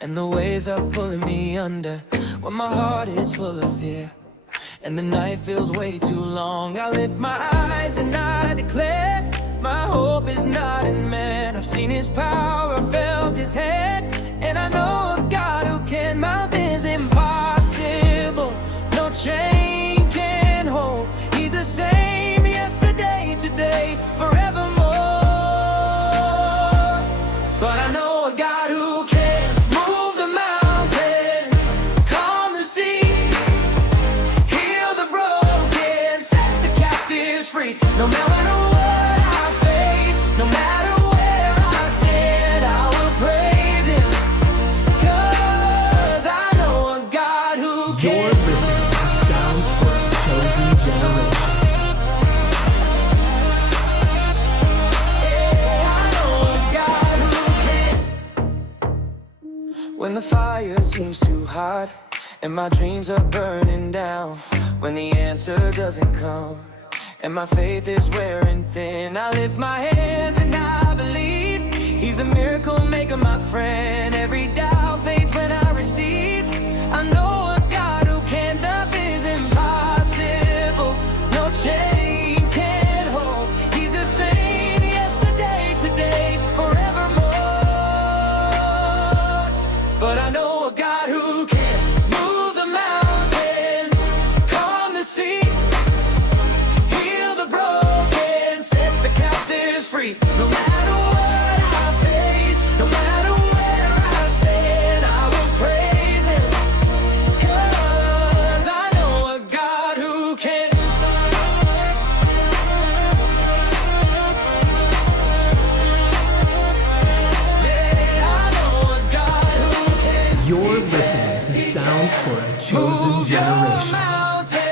and the waves are pulling me under. When my heart is full of fear, and the night feels way too long, I lift my eyes and I declare, my hope is not in man. I've seen his power, felt his hand, and I know a God who can. Mountains impossible, no chain can hold. He's the same yesterday, today, forevermore. But I know a God who can move the mountains, calm the sea, heal the broken, set the captives free. No matter what I face, no matter where I stand, I will praise him, 'cause I know a God who can. You're listening to Sounds for a Chosen Generation. When the fire seems too hot and my dreams are burning down, when the answer doesn't come and my faith is wearing thin, I lift my hands and I believe he's the miracle maker, my friend. Every doubt fades when I receive. I know a God who can. Nothing is impossible, no chain can hold. He's the same yesterday, today, forevermore. But I know a God who can move the mountains, calm the sea, heal the broken, set the captives free. No matter what I face, no matter where I stand, I will praise him, 'cause I know a God who can. Yeah, I know a God who can. You're listening to Sounds for a Chosen Move your Generation. mountains.